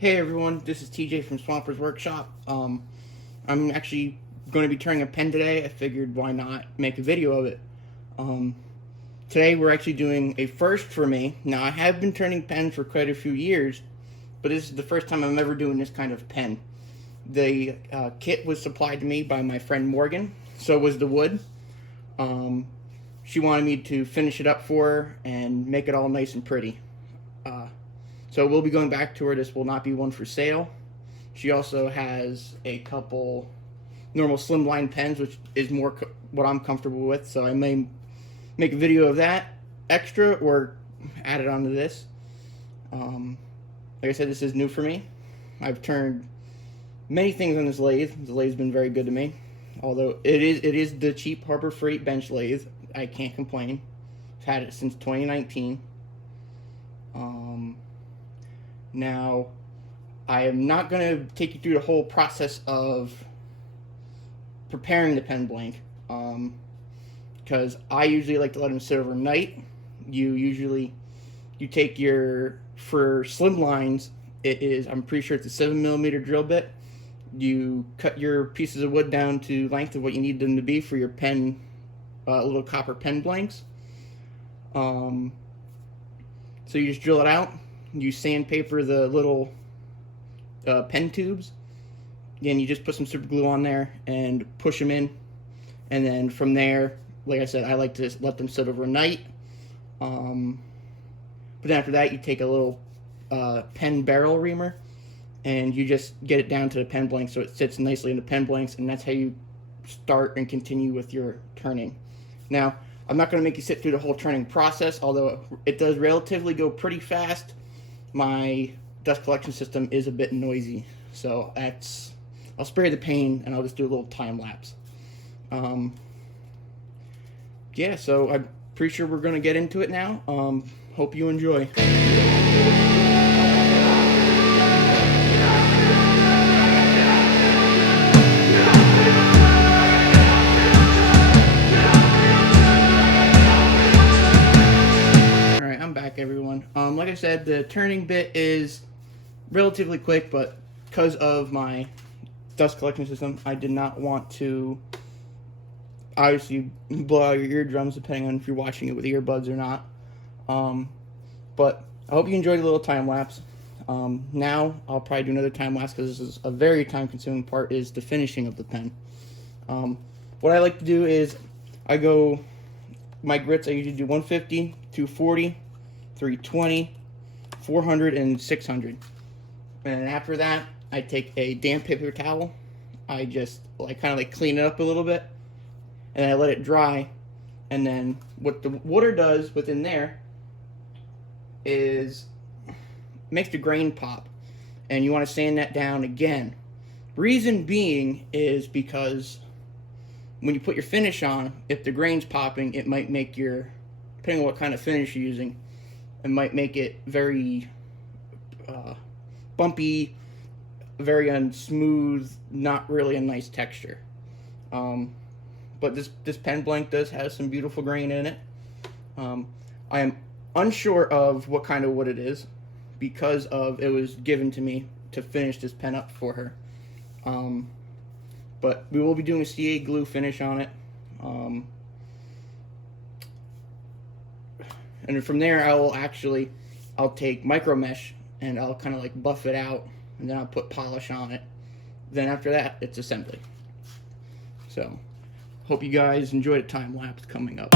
Hey everyone, this is TJ from Swamper's Workshop. I'm actually going to be turning a pen today. I figured why not make a video of it. Um, Today we're actually doing a first for me. Now I have been turning pens for quite a few years, but this is the first time I'm ever doing this kind of pen. The kit was supplied to me by my friend Morgan, so was the wood. She wanted me to finish it up for her and make it all nice and pretty. So we'll be going back to her. This will not be one for sale. She also has a couple normal slimline pens, which is more what I'm comfortable with. So I may make a video of that extra or add it onto this. Like I said, this is new for me. I've turned many things on this lathe. The lathe's been very good to me. Although it is the cheap Harbor Freight bench lathe. I can't complain. I've had it since 2019. Now, I am not going to take you through the whole process of preparing the pen blank, because I usually like to let them sit overnight. You take for slim lines, I'm pretty sure it's a 7mm drill bit. You cut your pieces of wood down to length of what you need them to be for your pen, little copper pen blanks. So you just drill it out. You sandpaper the little pen tubes. Again, you just put some super glue on there and push them in. And then from there, like I said, I like to let them sit overnight. But then after that, you take a little pen barrel reamer and you just get it down to the pen blank so it sits nicely in the pen blanks, and that's how you start and continue with your turning. Now, I'm not going to make you sit through the whole turning process, although it does relatively go pretty fast. My dust collection system is a bit noisy, so I'll spare you the pain and I'll just do a little time lapse. Yeah, so I'm pretty sure we're going to get into it now. Hope you enjoy. Everyone. Like I said, the turning bit is relatively quick, but because of my dust collection system, I did not want to obviously blow out your eardrums, depending on if you're watching it with earbuds or not. But I hope you enjoyed the little time lapse. Now I'll probably do another time lapse because this is a very time consuming part, is the finishing of the pen. What I like to do is my grits, I usually do 150, 240, 320, 400, and 600. And after that, I take a damp paper towel. I just kind of clean it up a little bit, and I let it dry. And then what the water does within there is makes the grain pop, and you want to sand that down again. Reason being is because when you put your finish on, if the grain's popping, it might make depending on what kind of finish you're using, it might make it very bumpy, very unsmooth, not really a nice texture. But this pen blank does have some beautiful grain in it. I am unsure of what kind of wood it is because it was given to me to finish this pen up for her. But we will be doing a CA glue finish on it. And from there, I'll take micro mesh and I'll kind of buff it out, and then I'll put polish on it. Then after that, it's assembly. So, hope you guys enjoyed a time lapse coming up.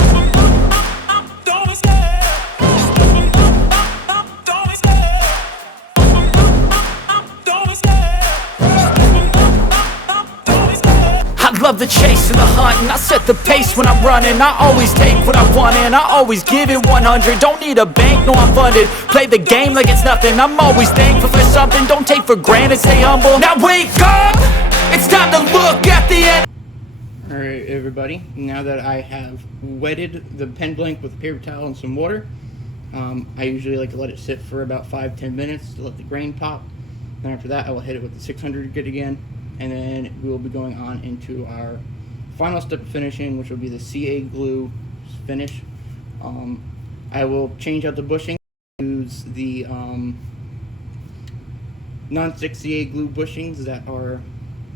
Love the chase and the hunt, and I set the pace when I'm running. I always take what I want and I always give it 100. Don't need a bank, no, I'm funded. Play the game like it's nothing. I'm always thankful for something. Don't take for granted, stay humble. Now wake up, it's time to look at the end. Alright everybody, now that I have wetted the pen blank with a paper towel and some water, I usually like to let it sit for about 5-10 minutes to let the grain pop. Then after that, I will hit it with the 600 grit again. And then we will be going on into our final step of finishing, which will be the CA glue finish. I will change out the bushing, use the non-68 glue bushings that are,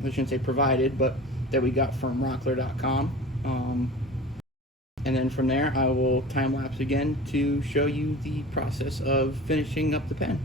I shouldn't say provided, but that we got from rockler.com. And then from there, I will time lapse again to show you the process of finishing up the pen.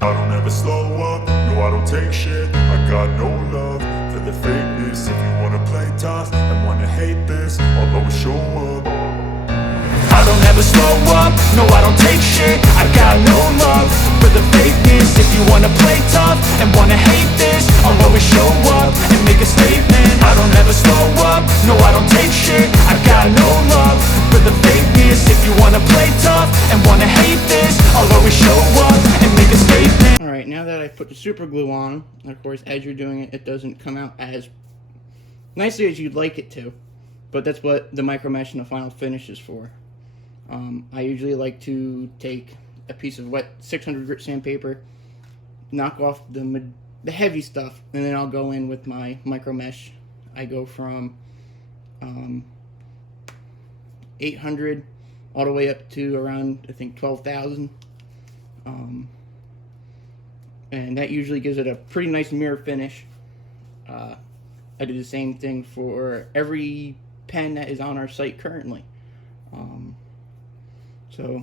I don't ever slow up, no I don't take shit. I got no love for the fakeness. If you wanna play tough and wanna hate this, I'll always show up. I don't ever slow up, no I don't take shit. I got no love for the fakeness. If you wanna play tough and wanna hate this, I'll always show up and make a statement. I don't ever slow up, no I don't take shit. I got no love for the fakeness. If you wanna play tough and wanna hate this, I'll always show up and make a statement. Alright, now that I've put the super glue on, and of course as you're doing it, it doesn't come out as nicely as you'd like it to, but that's what the micro mesh and the final finish is for. I usually like to take a piece of wet 600 grit sandpaper, knock off the heavy stuff, and then I'll go in with my micro mesh. I go from 800 all the way up to around, I think, 12,000. And that usually gives it a pretty nice mirror finish. I do the same thing for every pen that is on our site currently. So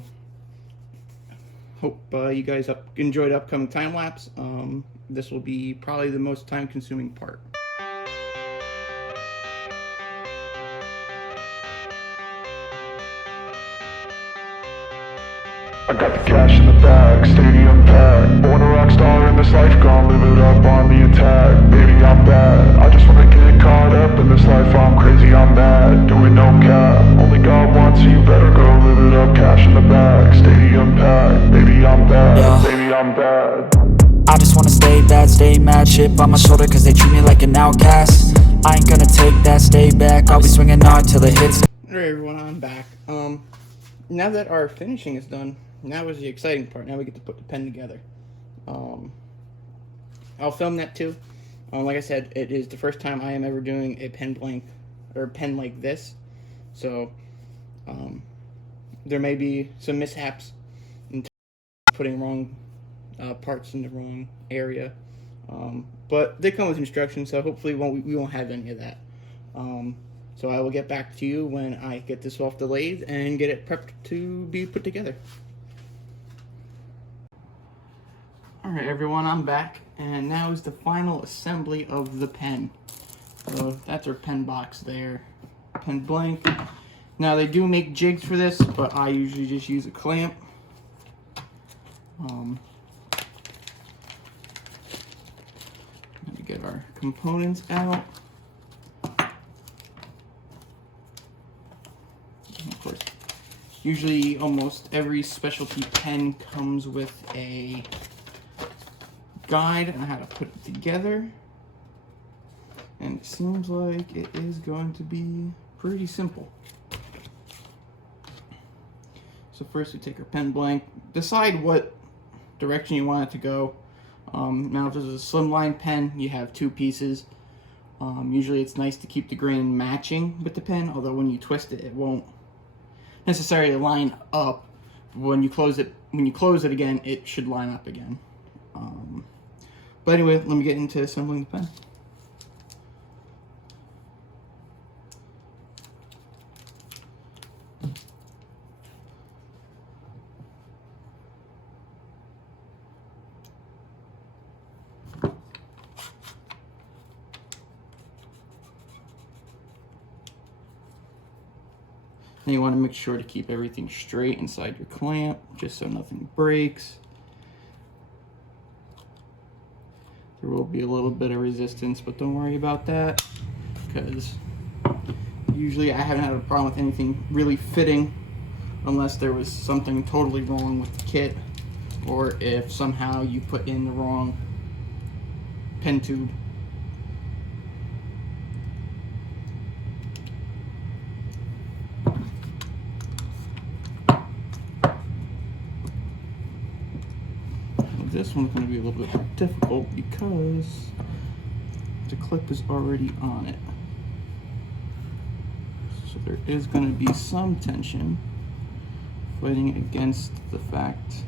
hope you guys enjoyed upcoming time lapse. This will be probably the most time consuming part. I got the cash in the bag, stadium packed. Born a rock star in this life, gon' live it up on the attack. Baby, I'm bad, I just wanna get caught up in this life. I'm crazy, I'm mad, doing no cap. Only God wants you, better go live it up. Cash in the bag, stadium packed. Baby, I'm bad, Yeah. baby, I'm bad. I just wanna stay bad, stay mad. Chip on my shoulder cause they treat me like an outcast. I ain't gonna take that, stay back. I'll be swinging hard till it hits. Alright everyone, I'm back. Now that our finishing is done, now is the exciting part. Now we get to put the pen together. I'll film that too. Like I said, it is the first time I am ever doing a pen blank or a pen like this, so there may be some mishaps in putting wrong parts in the wrong area, but they come with instructions, so hopefully we won't have any of that. So I will get back to you when I get this off the lathe and get it prepped to be put together. Alright everyone, I'm back, and now is the final assembly of the pen. So that's our pen box there, pen blank. Now they do make jigs for this, but I usually just use a clamp. Let me get our components out. Of course, usually almost every specialty pen comes with a guide on how to put it together, and it seems like it is going to be pretty simple. So first we take our pen blank, decide what direction you want it to go. Now if this is a slimline pen, you have two pieces. Usually it's nice to keep the grain matching with the pen, although when you twist it, it won't necessarily line up. When you close it again, it should line up again. But anyway, let me get into assembling the pen. Now you want to make sure to keep everything straight inside your clamp, just so nothing breaks. There will be a little bit of resistance, but don't worry about that, because usually I haven't had a problem with anything really fitting unless there was something totally wrong with the kit, or if somehow you put in the wrong pen tube. This one's going to be a little bit more difficult because the clip is already on it. So there is going to be some tension fighting against the fact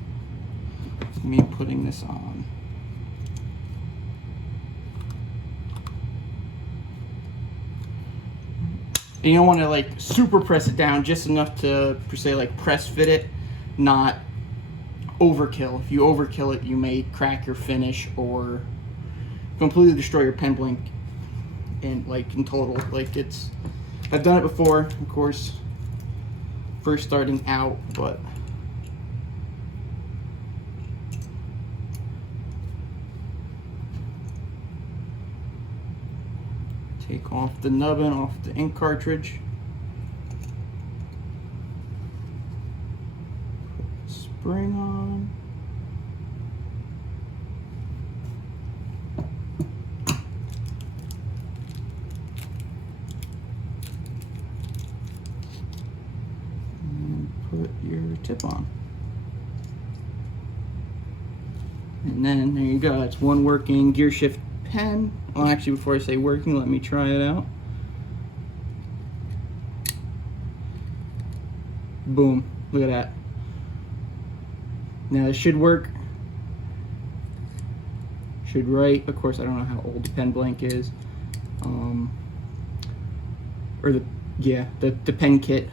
of me putting this on. And you don't want to like super press it down, just enough to per se like press fit it, not overkill. If you overkill it, you may crack your finish or completely destroy your pen blank in total. Like I've done it before, of course, first starting out, but take off the nubbin off the ink cartridge. Put the spring on. And put your tip on. And then there you go. That's one working gearshift pen. Well, actually, before I say working, let me try it out. Boom. Look at that. Now this should work. Should write. Of course, I don't know how old the pen blank is. Or the pen kit.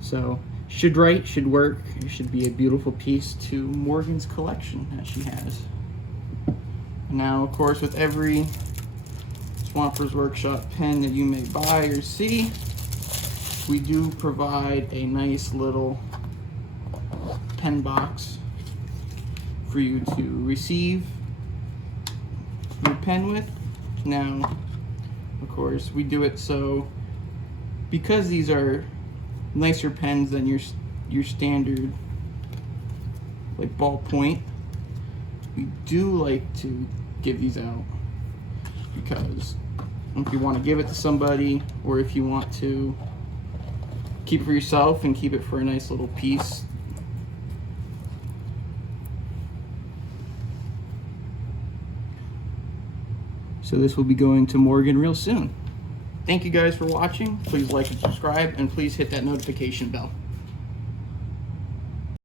So should write, should work. It should be a beautiful piece to Morgan's collection that she has. Now, of course, with every Swamper's Workshop pen that you may buy or see, we do provide a nice little pen box for you to receive your pen with. Now, of course, we do it so because these are nicer pens than your standard like ballpoint. We do like to give these out because if you want to give it to somebody or if you want to keep it for yourself and keep it for a nice little piece. So this will be going to Morgan real soon. Thank you guys for watching. Please like and subscribe and please hit that notification bell.